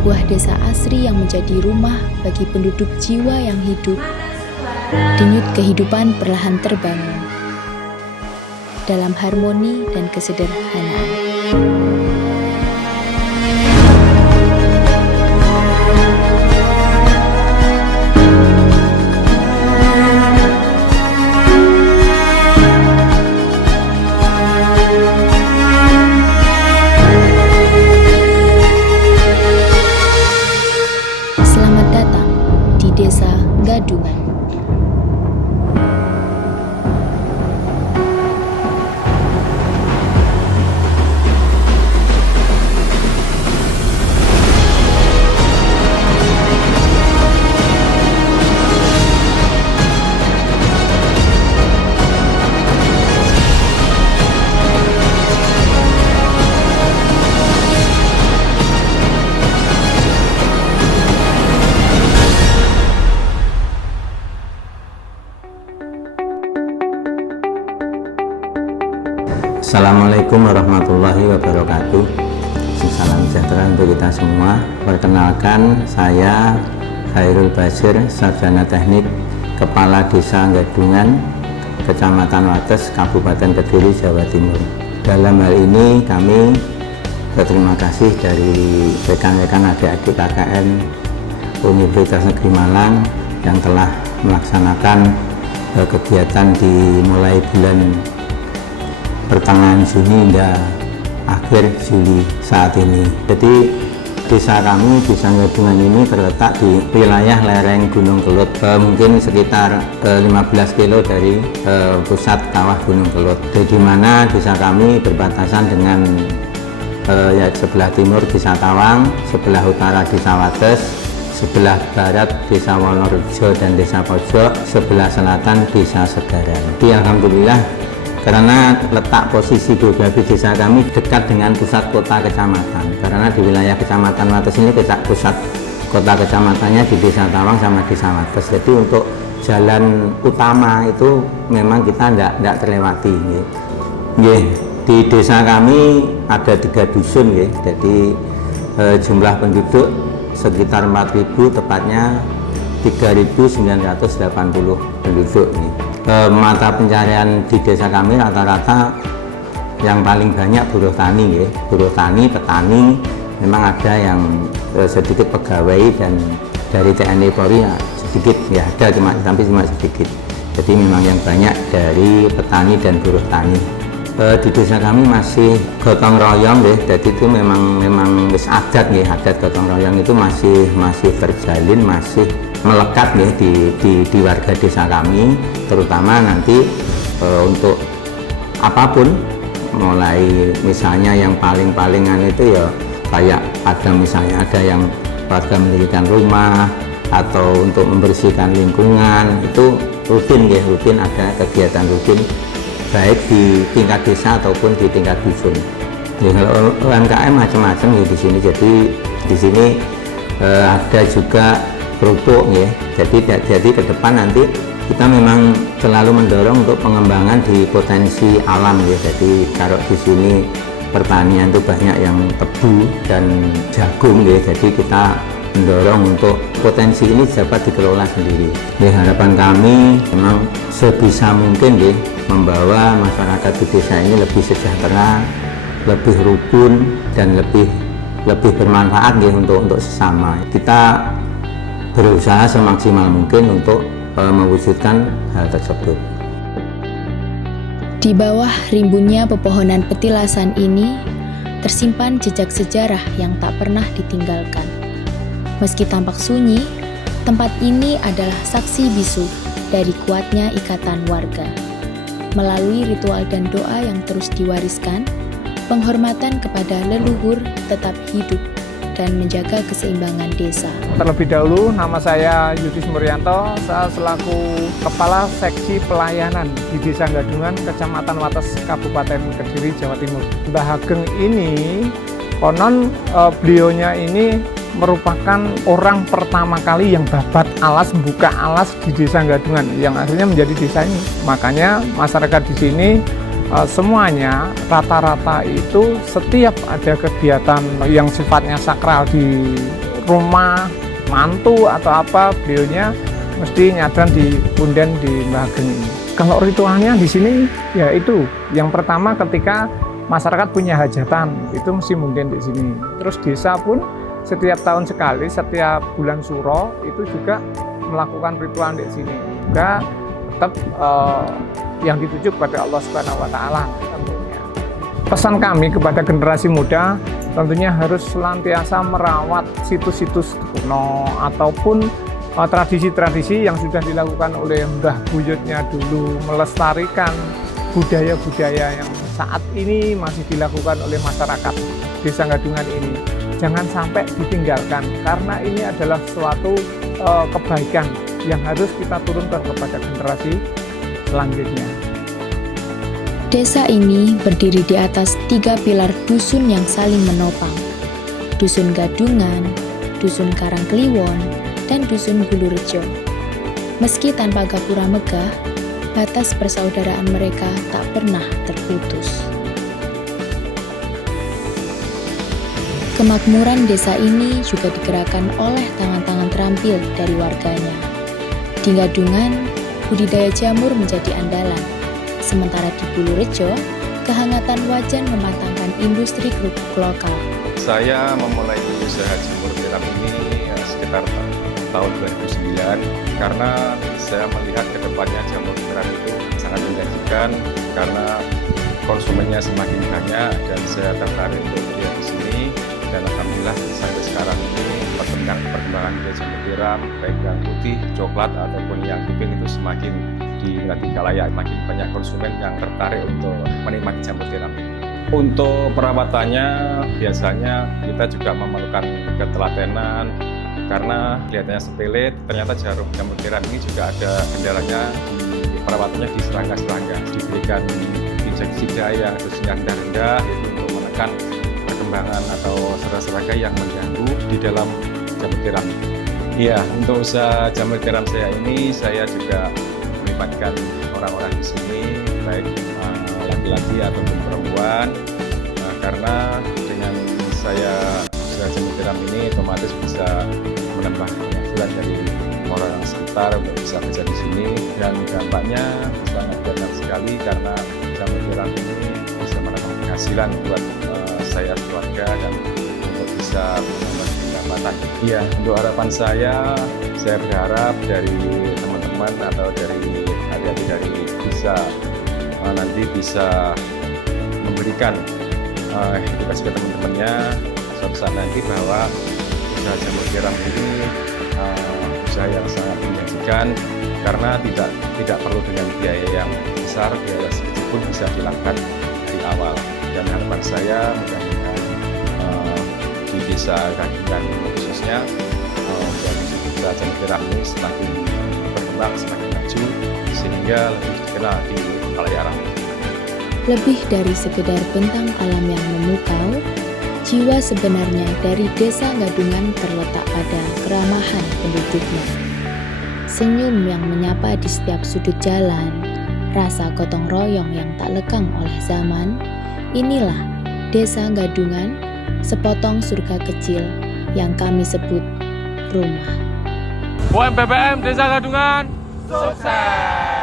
sebuah desa asri yang menjadi rumah bagi penduduk jiwa yang hidup, denyut kehidupan perlahan terbangun dalam harmoni dan kesederhanaan. Selamat datang di Desa Gadungan. Assalamualaikum warahmatullahi wabarakatuh. Salam sejahtera untuk kita semua. Perkenalkan, saya Khairul Basir, Sarjana Teknik, Kepala Desa Gadungan, Kecamatan Wates, Kabupaten Kediri, Jawa Timur. Dalam hal ini kami berterima kasih dari rekan-rekan adik-adik KKN Universitas Negeri Malang yang telah melaksanakan kegiatan dimulai bulan pertengahan Juni hingga akhir Juli saat ini. Jadi desa kami, Desa Gadungan ini terletak di wilayah lereng Gunung Kelut, mungkin sekitar 15 kilo dari pusat kawah Gunung Kelut. Di mana desa kami berbatasan dengan sebelah timur Desa Tawang, sebelah utara Desa Wates, sebelah barat Desa Wonorejo dan Desa Pojok, sebelah selatan Desa Segaran. Jadi alhamdulillah, karena letak posisi geografi desa kami dekat dengan pusat kota kecamatan, karena di wilayah kecamatan Wates ini pusat kota kecamatannya di Desa Tawang sama Desa Wates. Jadi untuk jalan utama itu memang kita tidak terlewati. Di desa kami ada 3 dusun, jadi jumlah penduduk sekitar 4.000, tepatnya 3.980 penduduk. Mata pencarian di desa kami rata-rata yang paling banyak buruh tani, buruh tani, petani. Memang ada yang sedikit pegawai dan dari TNI Polri sedikit, ada tapi cuma sedikit. Jadi memang yang banyak dari petani dan buruh tani. Di desa kami masih gotong royong, jadi itu memang adat, adat gotong royong itu masih terjalin, masih melekat di warga desa kami, terutama nanti untuk apapun, mulai misalnya yang paling-palingan itu ya kayak ada yang warga mendirikan rumah atau untuk membersihkan lingkungan, itu rutin ada kegiatan rutin baik di tingkat desa ataupun di tingkat dusun. Kalau UMKM macam-macam di sini, jadi di sini ada juga kerupuk, jadi ke depan nanti kita memang selalu mendorong untuk pengembangan di potensi alam, jadi kalau di sini pertanian itu banyak yang tebu dan jagung, jadi kita mendorong untuk potensi ini dapat dikelola sendiri. Harapan kami memang sebisa mungkin membawa masyarakat di desa ini lebih sejahtera, lebih rukun dan lebih bermanfaat untuk sesama. Kita berusaha semaksimal mungkin untuk mewujudkan hal tersebut. Di bawah rimbunnya pepohonan petilasan ini tersimpan jejak sejarah yang tak pernah ditinggalkan. Meski tampak sunyi, tempat ini adalah saksi bisu dari kuatnya ikatan warga. Melalui ritual dan doa yang terus diwariskan, penghormatan kepada leluhur tetap hidup dan menjaga keseimbangan desa. Terlebih dahulu, nama saya Yudis Muryanto, saya selaku Kepala Seksi Pelayanan di Desa Gadungan, Kecamatan Wates, Kabupaten Kediri, Jawa Timur. Mbah Ageng ini, konon beliaunya ini merupakan orang pertama kali yang babat alas, buka alas di Desa Gadungan, yang akhirnya menjadi desa ini. Makanya masyarakat di sini semuanya rata-rata itu setiap ada kegiatan yang sifatnya sakral di rumah mantu atau apa, beliaunya mesti nyadran di punden di Mbah Ageng ini. Kalau ritualnya di sini ya itu, yang pertama ketika masyarakat punya hajatan itu mesti munden di sini. Terus desa pun setiap tahun sekali, setiap bulan Suro itu juga melakukan ritual di sini. Juga tetap yang dituju kepada Allah Subhanahu wa taala tentunya. Pesan kami kepada generasi muda tentunya harus senantiasa merawat situs-situs kuno ataupun tradisi-tradisi yang sudah dilakukan oleh mbah buyutnya dulu, melestarikan budaya-budaya yang saat ini masih dilakukan oleh masyarakat Desa Gadungan ini. Jangan sampai ditinggalkan, karena ini adalah suatu kebaikan yang harus kita turunkan kepada generasi selanjutnya. Desa ini berdiri di atas 3 pilar dusun yang saling menopang. Dusun Gadungan, Dusun Karangkliwon, dan Dusun Bulurejo. Meski tanpa gapura megah, batas persaudaraan mereka tak pernah terputus. Kemakmuran desa ini juga digerakkan oleh tangan-tangan terampil dari warganya. Di Gadungan, budidaya jamur menjadi andalan. Sementara di Bulurejo, kehangatan wajan mematangkan industri kerupuk lokal. Saya memulai usaha jamur tiram ini sekitar tahun 2009 karena saya melihat ke depannya jamur tiram itu sangat menjanjikan karena konsumennya semakin banyak dan saya tertarik untuk melihat di sini, dan alhamdulillah sampai sekarang ini perkembangan jamur tiram baik yang putih, coklat ataupun yang kuping itu semakin diminati khalayak, makin banyak konsumen yang tertarik untuk menikmati jamur tiram ini. Untuk perawatannya biasanya kita juga memerlukan ketelatenan karena kelihatannya sepele, ternyata jarum jamur tiram ini juga ada kendalanya, perawatannya di serangga-serangga, diberikan injeksi daya dosis yang rendah itu untuk menekan perkembangan atau serangga-serangga yang mengganggu di dalam jamur tiram. Iya, untuk usaha jamur tiram saya ini saya juga melibatkan orang-orang di sini, baik laki-laki ataupun perempuan, karena dengan saya usaha jamur tiram ini otomatis bisa menambah penghasilan dari orang sekitar untuk bisa kerja di sini, dan dampaknya sangat banyak sekali karena jamur tiram ini bisa menambah penghasilan buat saya keluarga dan untuk bisa menambah pendapatan. Iya, untuk harapan saya berharap dari teman-teman atau dari adik-adik dari bisa nanti bisa memberikan edukasi ke teman-temannya suatu saat nanti bahwa usaha jamur tiram ini usaha yang sangat menjanjikan karena tidak perlu dengan biaya yang besar, biaya sedikit pun bisa dilakukan dari awal. Dan harapan saya mudah-mudahan di Desa Gadungan khususnya usaha jamur tiram ini semakin berkembang, semakin maju sehingga lebih dikenal di khalayak ramai. Lebih dari sekedar bentang alam yang memukau, jiwa sebenarnya dari Desa Gadungan terletak pada keramahan penduduknya. Senyum yang menyapa di setiap sudut jalan, rasa gotong royong yang tak lekang oleh zaman, inilah Desa Gadungan, sepotong surga kecil yang kami sebut rumah. UMPPM Desa Gadungan, sukses!